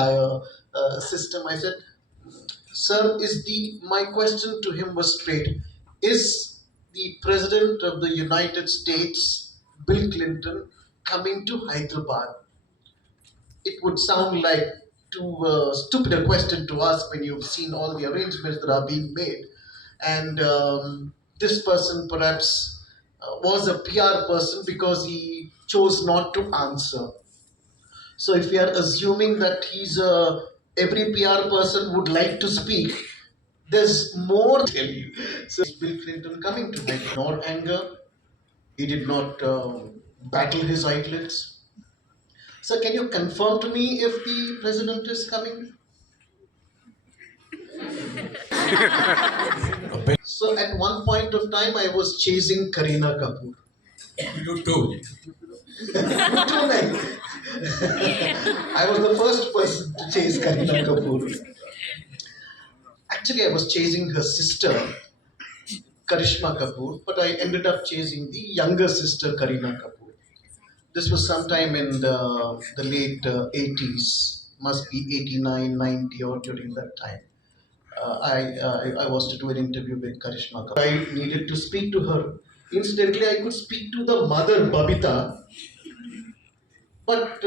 entire system. I said, "Sir, my question to him was straight: Is the President of the United States, Bill Clinton, coming to Hyderabad?" It would sound like too stupid a question to ask when you've seen all the arrangements that are being made. And this person perhaps was a PR person because he chose not to answer. So if we are assuming that every PR person would like to speak, there's more to tell you. So Bill Clinton coming to my nor anger. He did not battle his eyelids. So can you confirm to me if the president is coming? So at one point of time, I was chasing Kareena Kapoor. You too. You too, man. I was the first person to chase Kareena Kapoor. Actually, I was chasing her sister, Karishma Kapoor, but I ended up chasing the younger sister, Kareena Kapoor. This was sometime in the late 80s, must be 89, 90, or during that time. I was to do an interview with Karishma Kapoor. I needed to speak to her. Incidentally, I could speak to the mother, Babita, but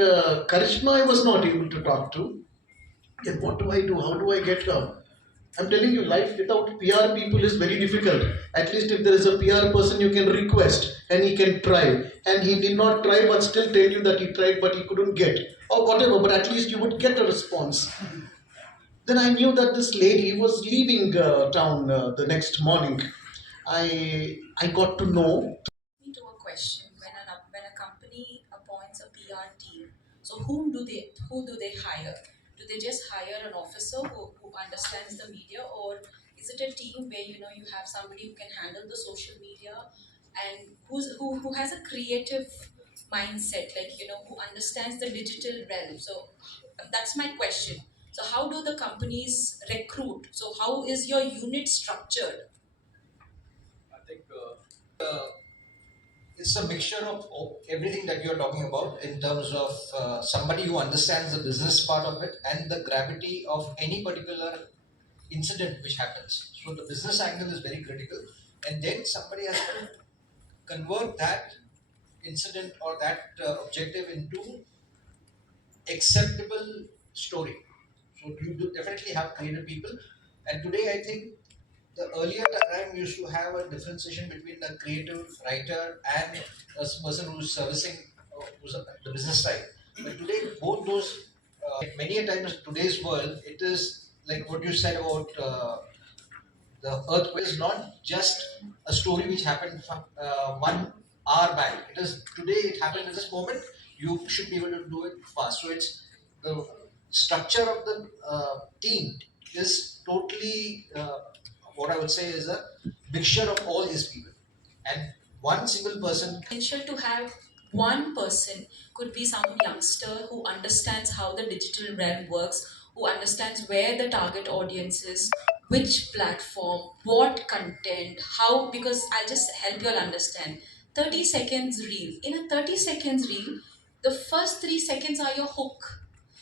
Karishma I was not able to talk to. Then what do I do? How do I get her? I'm telling you, life without PR people is very difficult. At least if there is a PR person, you can request and he can try. And he did not try, but still tell you that he tried, but he couldn't get, or whatever. But at least you would get a response. Then I knew that this lady was leaving town the next morning. I got to know. To a question, when a company appoints a PR team, so who do they hire? Do they just hire an officer who understands the media, or is it a team where you have somebody who can handle the social media and who has a creative mindset, like who understands the digital realm? So that's my question. So how do the companies recruit? So how is your unit structured? I think it's a mixture of everything that you're talking about in terms of somebody who understands the business part of it and the gravity of any particular incident which happens. So the business angle is very critical, and then somebody has to convert that incident or that objective into acceptable story. So you do definitely have creative people, and today I think the earlier time used to have a differentiation between the creative writer and a person who's servicing the business side. But today, both those, many a times in today's world, it is like what you said about the earthquake is not just a story which happened from 1 hour back. It is today, it happened at this moment. You should be able to do it fast. So it's the structure of the team is totally what I would say is a mixture of all these people. And one single person. Potential to have one person could be some youngster who understands how the digital realm works, who understands where the target audience is, which platform, what content, how, because I'll just help you all understand. 30 seconds reel. In a 30 seconds reel, the first 3 seconds are your hook.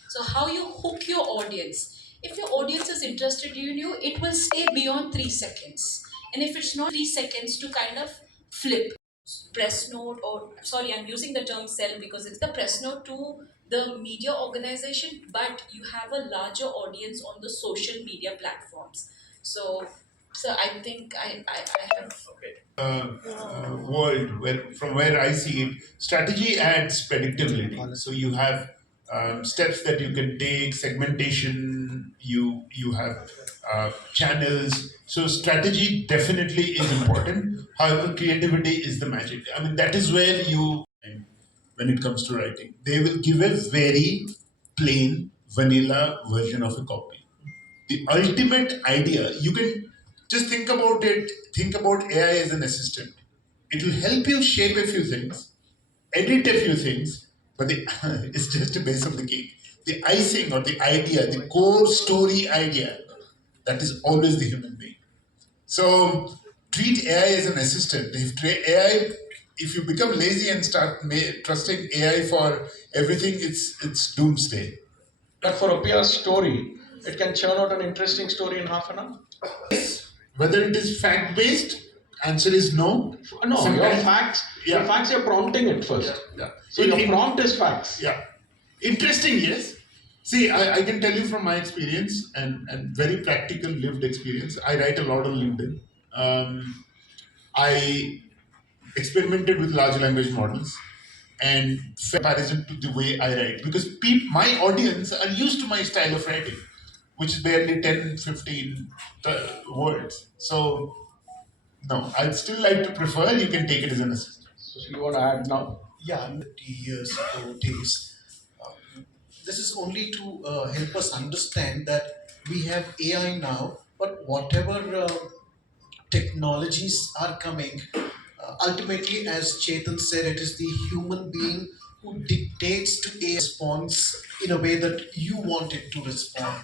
So how you hook your audience. If your audience is interested in you, it will stay beyond 3 seconds. And if it's not 3 seconds to kind of flip press note, or sorry, I'm using the term sell because it's the press note to the media organization, but you have a larger audience on the social media platforms. So I think I have world where, from where I see it, strategy adds predictability. So you have steps that you can take, segmentation. You have channels. So strategy definitely is important. However, creativity is the magic. I mean, that is where you. When it comes to writing, they will give a very plain vanilla version of a copy. The ultimate idea, you can just think about it, think about AI as an assistant. It will help you shape a few things, edit a few things, but it's just a base of the cake. The icing or the idea, the core story idea, that is always the human being. So treat AI as an assistant. If you become lazy and start trusting AI for everything, it's doomsday. But for a PR story, it can churn out an interesting story in half an hour. Whether it is fact based, answer is no. No, your Sometimes, facts. yeah. Your facts, you're prompting it first. Yeah. So your prompt is facts. Yeah. Interesting, yes. See, I can tell you from my experience and very practical lived experience. I write a lot on LinkedIn. I experimented with large language models and comparison to the way I write because my audience are used to my style of writing, which is barely 10, 15 words. So, no, I'd still like to prefer you can take it as an assistant. So you want to add now? Yeah, 50 years ago days. This is only to help us understand that we have AI now, but whatever technologies are coming, ultimately, as Chetan said, it is the human being who dictates to a response in a way that you want it to respond.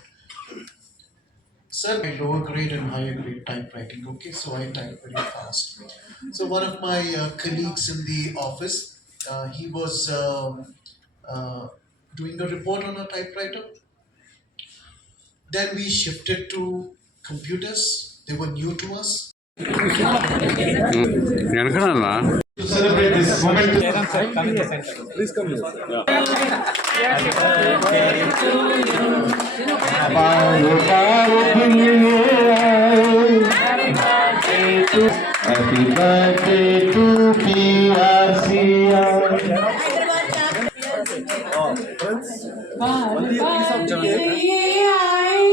Sir, my lower grade and higher grade typewriting. Okay, so I type very fast. So one of my colleagues in the office, he was uh, doing a report on a typewriter. Then we shifted to computers. They were new to us. To celebrate this moment. Happy birthday to PRCI. बार बार ये आए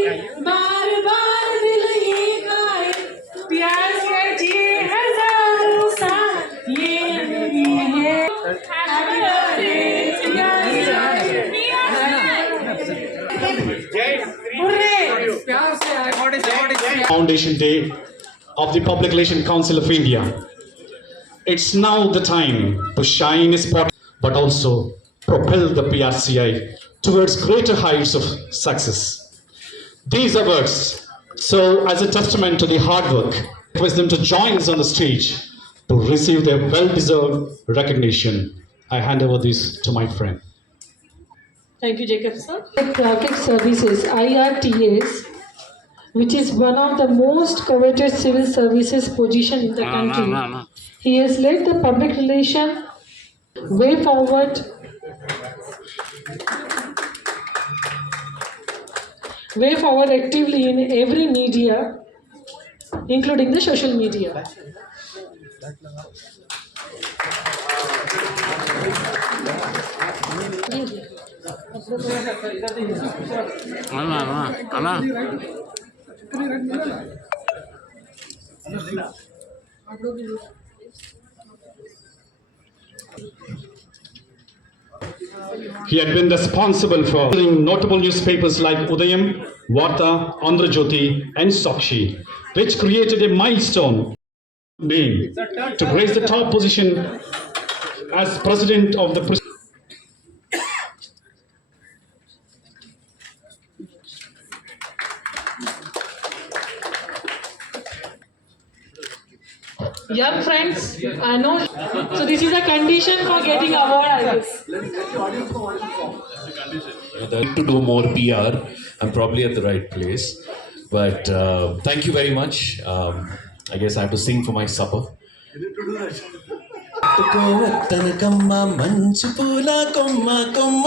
बार बार दिल ये गाए प्यार से जिए हजारों साल ये मेरी है happy birthday Foundation Day of the Public Relations Council of India. It's now the time to shine a spot, but also propel the PRCI towards greater heights of success. These awards serve as a testament to the hard work. I request them to join us on the stage to receive their well-deserved recognition. I hand over this to my friend. Thank you, Jacob sir. Traffic Services (IRTS), which is one of the most coveted civil services position in the country. He has led the public relation way forward actively in every media, including the social media. He had been responsible for notable newspapers like Udayam, Varta, Andhra Jyoti, and Sakshi, which created a milestone name to grace the top position as president of the. Young friends, I know. So this is a condition for getting award, I guess. To do more PR, I'm probably at the right place. But thank you very much. I guess I have to sing for my supper. ముట్టుకోవద్దనకమ్మ మంచు పూల కొమ్మ కొమ్మ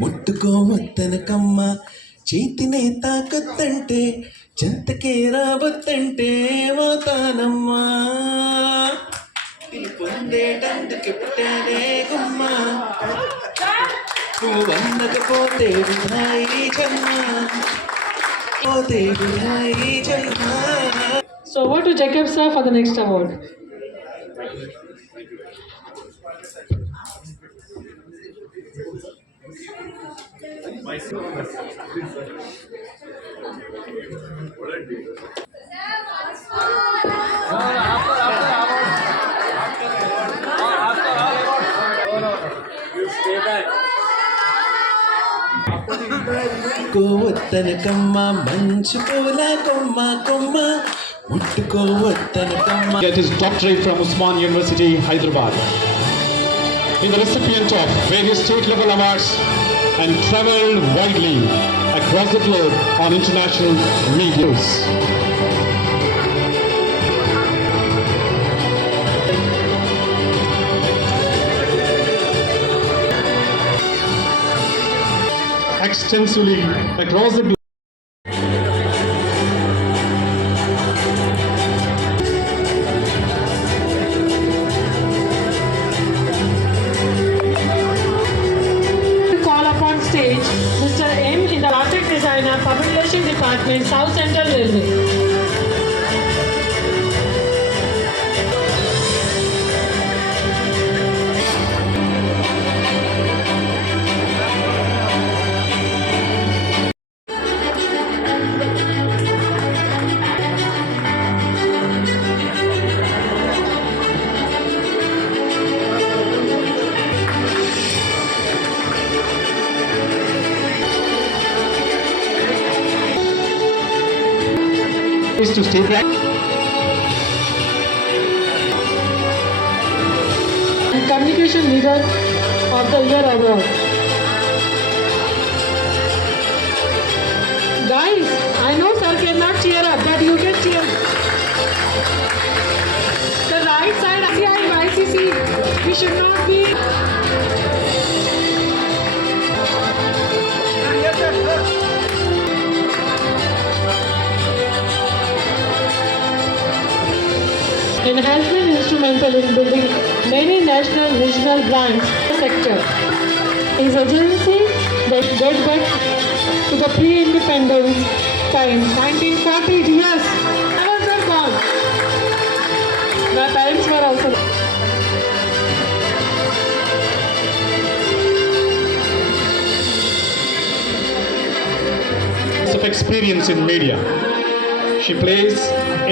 ముట్టుకోవద్దనకమ్మ చేతినే తాకొద్దంటే చెంతకే రావద్దంటే పోతానమ్మా ఇది పొందేటందుకు పుట్టానే గుమ్మ నువ్వు అందకపోతే విధాయి జన్మ పోతే విధాయి జన్మ. So over to Jacob sir for the next award. ముట్టుకోవద్దనకమ్మ మంచు పూల కొమ్మ కొమ్మ ముట్టుకోవద్దనకమ్మ. Get his doctorate from Usman University, Hyderabad. In the recipient of various state level awards and traveled widely across the globe on international media. Extensively across the globe. Call upon stage Mr. M. in the graphic designer, public relations department, South Central Railway. Is to stay back. And Communication Leader of the Year Award. Guys, I know sir cannot cheer up, but you can cheer. The right side, ICI, YCC, we should not be. Enhancement instrumental in building many national regional brands sector. His agency that date back to the pre-independence time, 1940s, yes. I was not born. My parents were also. Of experience in media. She plays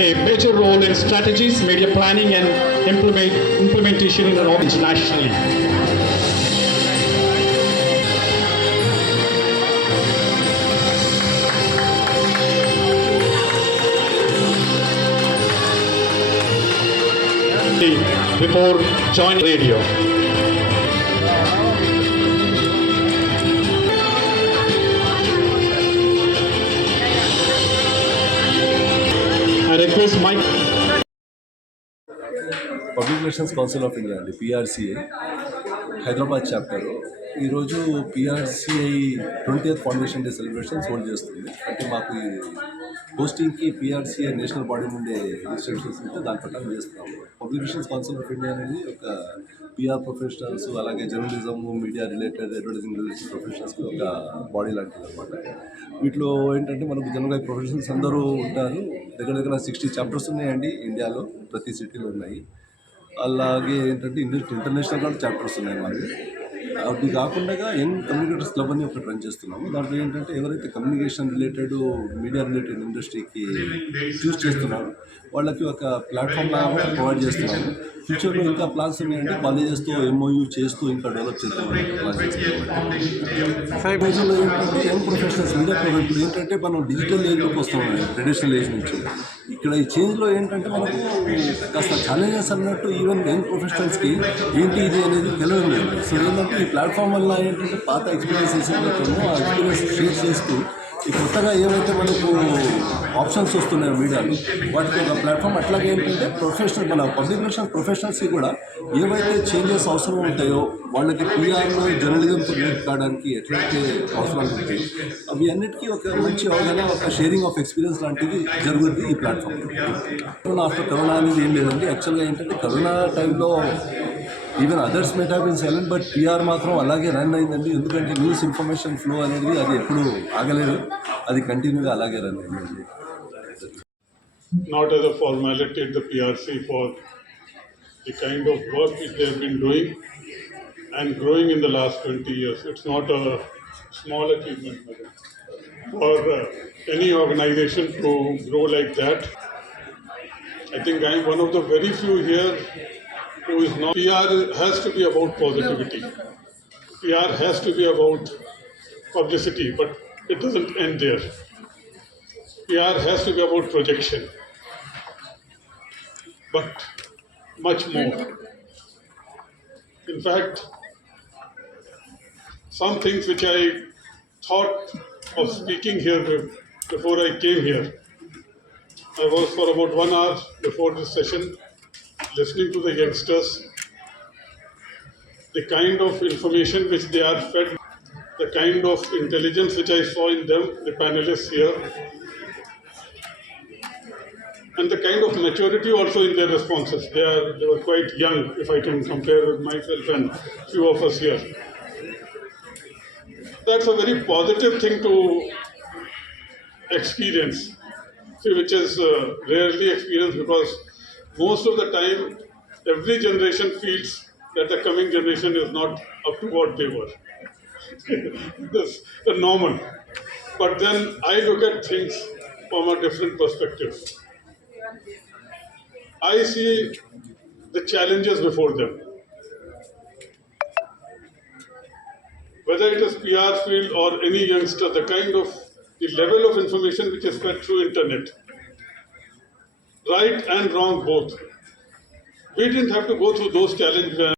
a major role in strategies, media planning, and implementation in an internationally. Before joining radio. I request Mike. Public relations council of India అండి, PRCI Hyderabad chapter ఈరోజు PRCI 20th foundation day celebrations hold చేస్తుంది. అంటే మాకు ఈ హోస్టింగ్కి PRCI national body నుండే institutions ఉంటే దాని ప్రకారం చేస్తున్నాము. Public relations council of India అనేది ఒక పిఆర్ ప్రొఫెషనల్స్, అలాగే journalism, media related, advertising related ప్రొఫెషనల్స్కి ఒక బాడీ లాంటిది అనమాట. వీటిలో ఏంటంటే మనకు జనరల్గా ప్రొఫెషనల్స్ అందరూ ఉంటారు. దగ్గర దగ్గర 60 చాప్టర్స్ ఉన్నాయండి ఇండియాలో, ప్రతి సిటీలో ఉన్నాయి. అలాగే ఏంటంటే ఇంటర్నేషనల్ కూడా చాప్టర్స్ ఉన్నాయి మనకి. అది కాకుండా యంగ్ కమ్యూనికేటర్స్ క్లబ్ అని ఒకటి రన్ చేస్తున్నాము. దాంట్లో ఏంటంటే ఎవరైతే కమ్యూనికేషన్ రిలేటెడ్, మీడియా రిలేటెడ్ ఇండస్ట్రీకి చూస్ చేస్తున్నారో వాళ్ళకి ఒక ప్లాట్ఫామ్ లాగా కూడా ప్రొవైడ్ చేస్తున్నాము. ఫ్యూచర్లో ఇంకా ప్లాన్స్ ఉన్నాయంటే కాలేజెస్తో ఎంఓయూ చేస్తూ ఇంకా డెవలప్ చేద్దామని ప్లాన్ చేస్తున్నాం. రోజుల్లో ఏంటంటే యంగ్ ప్రొఫెషనల్స్, మీడియా ప్రొఫెషనల్ ఏంటంటే మనం డిజిటల్ ఏజ్లోకి వస్తున్నాం, ట్రెడిషనల్ ఏజ్ నుంచి. ఇక్కడ ఈ చేంజ్లో ఏంటంటే మనకు కాస్త ఛాలెంజెస్ అన్నట్టు ఈవెన్ యంగ్ ప్రొఫెషనల్స్కి ఏంటి ఇది అనేది తెలియడం లేదు. సో ఏంటంటే ఈ ప్లాట్ఫామ్ వల్ల ఏంటంటే పాత ఎక్స్పీరియన్సెస్ ఏవైతే ఆ ఎక్స్పీరియన్స్ షేర్ చేస్తూ ఈ కొత్తగా ఏవైతే మనకు ఆప్షన్స్ వస్తున్నాయో మీడియాలో వాటికి ఒక ప్లాట్ఫామ్. అట్లాగే ఏంటంటే ప్రొఫెషనల్ మన పబ్లిక్ రిలేషన్స్ ప్రొఫెషనల్స్కి కూడా ఏవైతే చేంజెస్ అవసరం ఉంటాయో వాళ్ళకి పిఆర్లో జర్నలిజంతో రిలేట్ కావడానికి ఎట్లయితే అవసరాలు ఉంటాయి అవి అన్నిటికీ ఒక మంచి అవగాహన, ఒక షేరింగ్ ఆఫ్ ఎక్స్పీరియన్స్ లాంటిది జరుగుతుంది ఈ ప్లాట్ఫామ్. ఆఫ్టర్ కరోనా అనేది ఏం లేదండి. యాక్చువల్గా ఏంటంటే కరోనా టైంలో even others may have been silent, but PR మాత్రం అలాగే రన్ అయిందండి. ఎందుకంటే న్యూస్ ఇన్ఫర్మేషన్ ఫ్లో అనేది అది ఎప్పుడూ ఆగలేదు, అది కంటిన్యూగా అలాగే రన్ అయిందండి. Not as a formality at the PRC for the kind of work which they have been doing and growing in the last 20 years. It's not a small achievement for any organization to grow like that. I think I'm one of the very few here who is not. PR has to be about positivity. PR has to be about publicity, but it doesn't end there. PR has to be about projection, but much more. In fact, some things which I thought of speaking here before I came here. I was for about 1 hour before this session listening to the youngsters, the kind of information which they are fed, the kind of intelligence which I saw in them, the panelists here, and the kind of maturity also in their responses. They were quite young, if I can compare with myself and few of us here. That's a very positive thing to experience, which is rarely experienced because most of the time every generation feels that the coming generation is not up to what they were. That's the normal. But then I look at things from a different perspective. I see the challenges before them. Whether it is PR field or any youngster, the level of information which is fed through internet, right and wrong both. We didn't have to go through those challenges